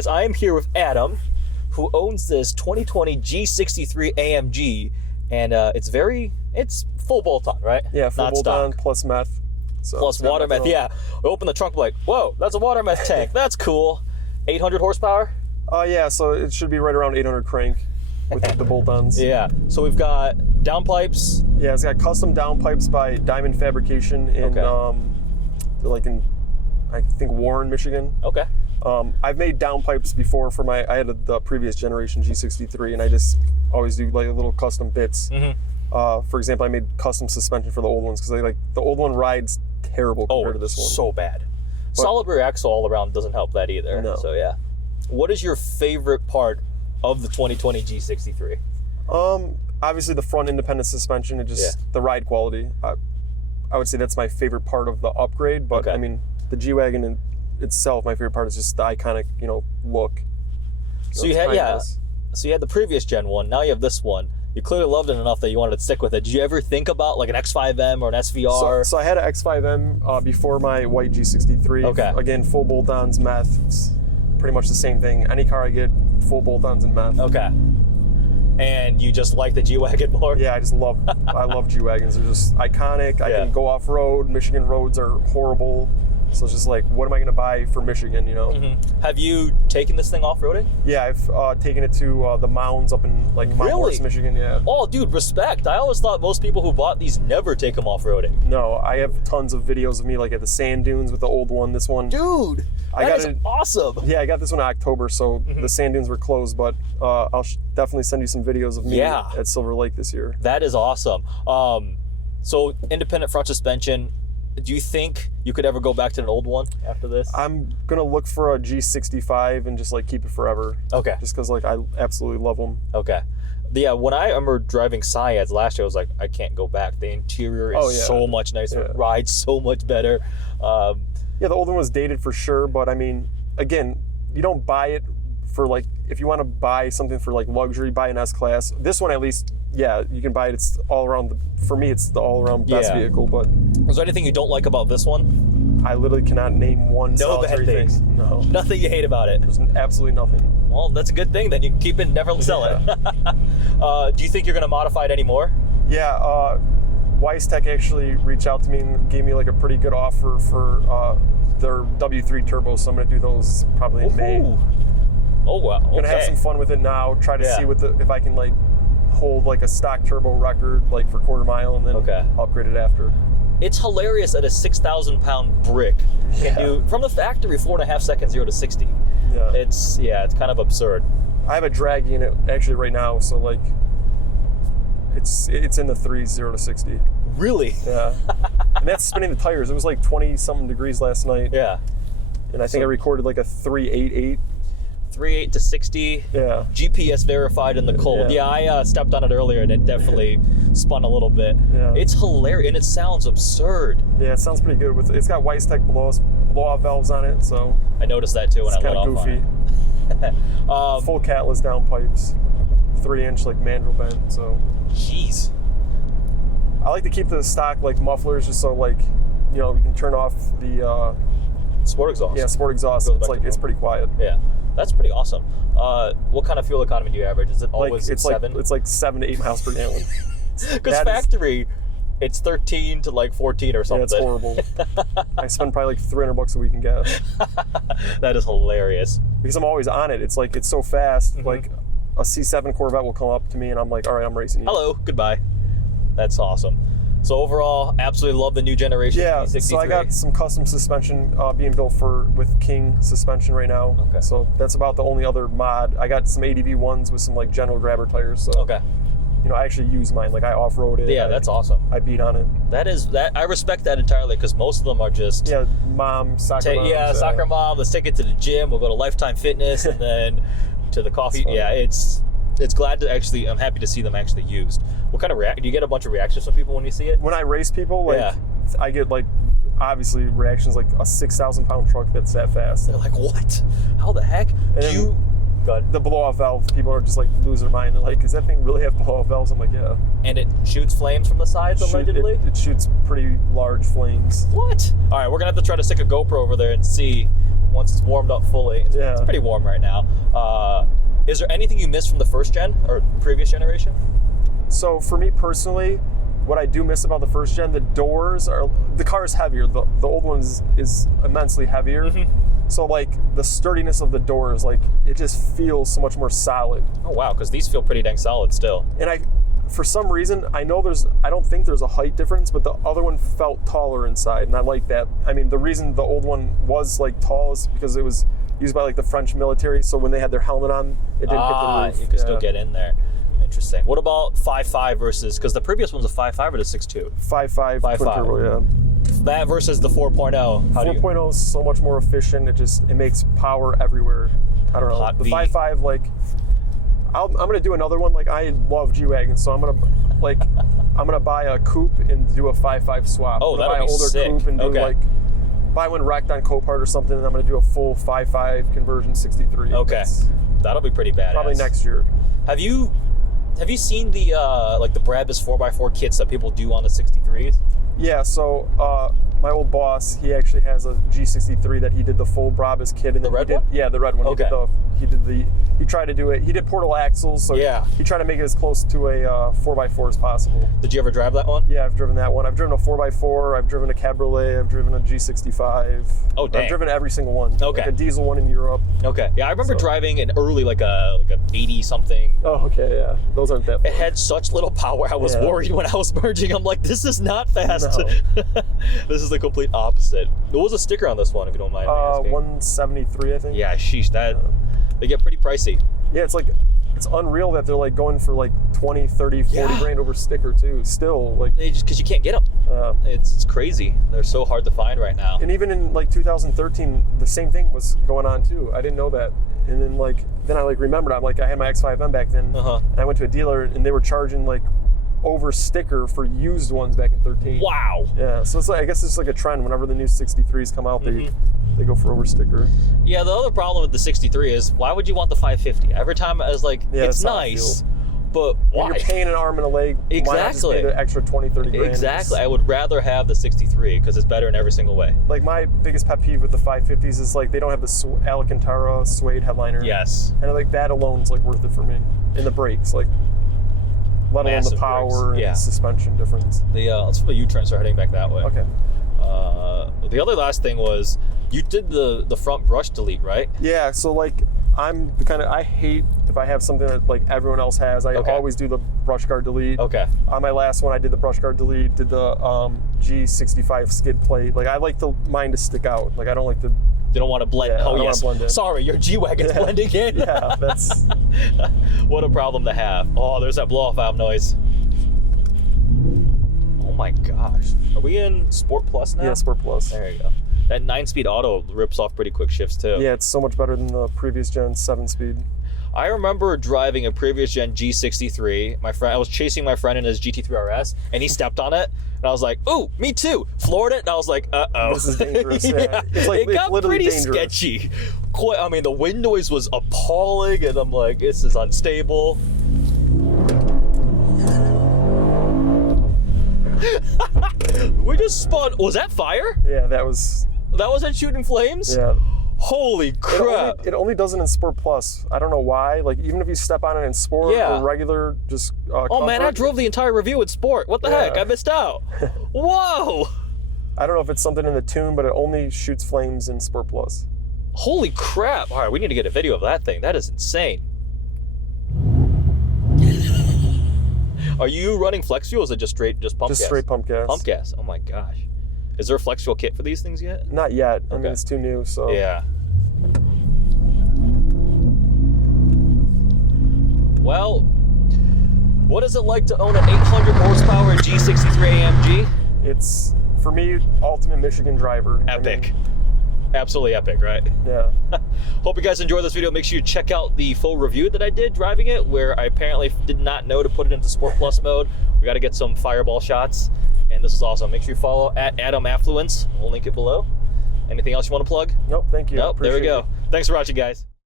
guys, I am here with Adam, who owns this 2020 G63 AMG, and it's full bolt-on, right? Yeah, full bolt-on plus meth. So plus water meth, yeah. We open the trunk, like, whoa, that's a water meth tank. That's cool. 800 horsepower? Yeah, so it should be right around 800 crank with the bolt-ons. Yeah, so we've got downpipes. Yeah, it's got custom downpipes by Diamond Fabrication in, I think, Warren, Michigan. Okay. I've made downpipes before for I had the previous generation G63, and I just always do like little custom bits. Mm-hmm. For example, I made custom suspension for the old ones because the old one rides terrible compared to this one. So bad. But solid rear axle all around doesn't help that either. No. So yeah. What is your favorite part of the 2020 G63? Obviously the front independent suspension and just the ride quality. I would say that's my favorite part of the upgrade, but I mean the G-wagon in itself, my favorite part is just the iconic, look. So you had so you had the previous gen one, now you have this one. You clearly loved it enough that you wanted to stick with it. Did you ever think about like an X5M or an SVR? So I had an X5M before my white G63. Okay. Again, full bolt-ons, meth. It's pretty much the same thing. Any car I get, full bolt-ons and meth. Okay. And you just like the G-wagon more? Yeah, I love G-wagons. They're just iconic. I can go off-road. Michigan roads are horrible. So it's just like, what am I going to buy for Michigan, Mm-hmm. Have you taken this thing off-roading? Yeah, I've taken it to the mounds up in Mount Morris, Michigan, yeah. Oh, dude, respect. I always thought most people who bought these never take them off-roading. No, I have tons of videos of me like at the sand dunes with the old one, this one. Dude, that is awesome. Yeah, I got this one in October, so the sand dunes were closed, but I'll definitely send you some videos of me at Silver Lake this year. That is awesome. So independent front suspension. Do you think you could ever go back to an old one after this? I'm gonna look for a G65 and just like keep it forever. Okay. Just because like I absolutely love them. Okay. Yeah, when I remember driving Syads last year, I was like, I can't go back. The interior is so much nicer. It rides so much better. Yeah, the old one was dated for sure, but I mean, again, you don't buy it for like, if you want to buy something for like luxury, buy an S-Class. This one at least, yeah, you can buy it. It's all around, for me, it's the all-around best vehicle, but... Is there anything you don't like about this one? I literally cannot name one solitary thing. No. Nothing you hate about it? There's absolutely nothing. Well, that's a good thing then. You can keep it and never sell it. Do you think you're going to modify it anymore? Yeah, Weistech actually reached out to me and gave me like a pretty good offer for their W3 turbos, so I'm going to do those probably in May. Oh, wow. Okay. I'm going to have some fun with it now, try to see if I can like hold like a stock turbo record like for quarter mile and then upgrade it after. It's hilarious that a 6,000-pound brick can do from the factory 4.5 seconds 0 to 60. Yeah. It's kind of absurd. I have a draggy in it actually right now, so like it's in the 3s 0 to 60. Really? Yeah. And that's spinning the tires. It was like 20-something degrees last night. Yeah. And I think I recorded like a 3.88. 3.8 to 60. Yeah. GPS verified in the cold. Yeah, I stepped on it earlier and it definitely spun a little bit. Yeah. It's hilarious and it sounds absurd. Yeah, it sounds pretty good. It's got Weistech blow-off valves on it, so I noticed that too when I let off on it. It's kind of goofy. Full catless downpipes, 3-inch like mandrel bent. So. Jeez. I like to keep the stock like mufflers just so like you can turn off the sport exhaust. Yeah, sport exhaust. It's pretty quiet. Yeah. That's pretty awesome. What kind of fuel economy do you average? Is it always it's 7? It's like 7 to 8 miles per gallon. Because factory, it's 13 to like 14 or something. Yeah, it's horrible. I spend probably like $300 a week in gas. That is hilarious. Because I'm always on it. It's like it's so fast. Like a C7 Corvette will come up to me and I'm like, all right, I'm racing you. Hello, goodbye. That's awesome. So overall, absolutely love the new generation. Yeah, G63. So I got some custom suspension being built with King suspension right now. Okay. So that's about the only other mod. I got some ADV ones with some like general grabber tires. So I actually use mine. Like I off-road it. Yeah, that's awesome. I beat on it. I respect that entirely because most of them are just soccer moms. Soccer mom. Let's take it to the gym. We'll go to Lifetime Fitness and then to the coffee. Yeah, I'm happy to see them actually used. What kind of do you get a bunch of reactions from people when you see it? When I race people, I get like obviously reactions like a 6,000-pound truck that's that fast. They're like, what? How the heck? The blow-off valve, people are just like lose their mind. They're like, does that thing really have blow-off valves? I'm like, yeah. And it shoots flames from the sides, allegedly? It shoots pretty large flames. What? All right, we're going to have to try to stick a GoPro over there and see once it's warmed up fully. It's pretty warm right now. Is there anything you missed from the first gen or previous generation? So for me personally, what I do miss about the first gen, the car is heavier. The old one is immensely heavier. So like the sturdiness of the doors, like it just feels so much more solid. Oh wow, because these feel pretty dang solid still. And for some reason, I don't think there's a height difference, but the other one felt taller inside, and I like that. I mean, the reason the old one was like tall is because it was used by like the French military, so when they had their helmet on, it didn't hit the roof. You could still get in there. Interesting. What about 5.5 versus, because the previous one's a 5.5 or the 6.2? 5.5 twin turbo, yeah. That versus the 4.0. 4.0 is so much more efficient. It makes power everywhere. I don't know. Hot the V. 5.5, like, I'm gonna do another one. Like, I love G-wagon, so I'm gonna buy a coupe and do a 5.5 swap. Oh, that'd buy be an older sick. coupe and do buy one wrecked on Copart or something, and I'm gonna do a full 5.5 conversion 63. Okay, that'll be pretty badass. Probably next year. Have you seen the like the Brabus 4x4 kits that people do on the 63s? Yeah, so my old boss, he actually has a G63 that he did the full Brabus kit. And the red one? Yeah, the red one. Okay. He tried to do it. He did portal axles, so he tried to make it as close to a 4x4 as possible. Did you ever drive that one? Yeah, I've driven that one. I've driven a 4x4, I've driven a Cabriolet, I've driven a G65. Oh, dang. I've driven every single one. Okay. Like a diesel one in Europe. Okay. Yeah, I remember driving an early, like a 80 something. Oh, okay, yeah. Those aren't that fun. It had such little power. I was worried when I was merging. I'm like, this is not fast. No. This is the complete opposite. What was the sticker on this one, if you don't mind me asking? 173, I think. Yeah, sheesh. They get pretty pricey. Yeah, it's unreal that they're like going for like 20, 30, 40 grand over sticker too. Still, like, because you can't get them. It's crazy. They're so hard to find right now. And even in like 2013, the same thing was going on too. I didn't know that. And then I remembered. I'm like, I had my X5M back then. And I went to a dealer and they were charging like over sticker for used ones back in 13. Wow. Yeah, so it's like, I guess it's like a trend. Whenever the new 63s come out, they go for over sticker. Yeah, the other problem with the 63 is, why would you want the 550? Every time I was like, it's nice, but why? When you're paying an arm and a leg. Exactly. Why not just pay the extra 20, 30 grand? Exactly. I would rather have the 63 because it's better in every single way. Like, my biggest pet peeve with the 550s is like they don't have the Alcantara suede headliner. Yes. And like that alone's like worth it for me. And the brakes, like, let alone the power and the suspension difference. Let's put a U-turn, start heading back that way. Okay. The other last thing was, you did the front brush delete, right? Yeah, so like I'm the kind of, I hate if I have something that like everyone else has. I always do the brush guard delete. Okay. On my last one, I did the brush guard delete, did the G65 skid plate. Like, I like mine to stick out. Like, I don't like the... You don't want to blend. Yeah, oh, yes. Blend in. Sorry, your G-wagon's blending in. Yeah, that's... What a problem to have. Oh, there's that blow-off valve noise. Oh my gosh. Are we in Sport Plus now? Yeah, Sport Plus. There you go. That 9-speed auto rips off pretty quick shifts too. Yeah, it's so much better than the previous gen 7-speed. I remember driving a previous gen G63. I was chasing my friend in his GT3 RS, and he stepped on it, and I was like, "Ooh, me too!" Floored it, and I was like, "Uh-oh, this is dangerous." Yeah. It got pretty dangerous. Sketchy. I mean, the wind noise was appalling, and I'm like, "This is unstable." We just spun. Was that fire? Yeah, that was it shooting flames? Yeah. Holy crap. It only does it in Sport Plus. I don't know why. Like, even if you step on it in Sport or regular, just oh man, I drove the entire review in Sport. What the heck? I missed out. Whoa. I don't know if it's something in the tune, but it only shoots flames in Sport Plus. Holy crap. All right, we need to get a video of that thing. That is insane. Are you running flex fuel, or is it just pump gas? Just straight pump gas. Pump gas. Oh my gosh. Is there a flex fuel kit for these things yet? Not yet. I mean, it's too new, so. Yeah. Well, what is it like to own an 800 horsepower G63 AMG? It's, for me, ultimate Michigan driver. Epic. Absolutely epic, right? Yeah. Hope you guys enjoyed this video. Make sure you check out the full review that I did driving it, where I apparently did not know to put it into Sport Plus mode. We got to get some fireball shots, and this is awesome. Make sure you follow @AdamAffluence. We'll link it below. Anything else you want to plug? Nope, thank you. Nope, there we go. Thanks for watching, guys.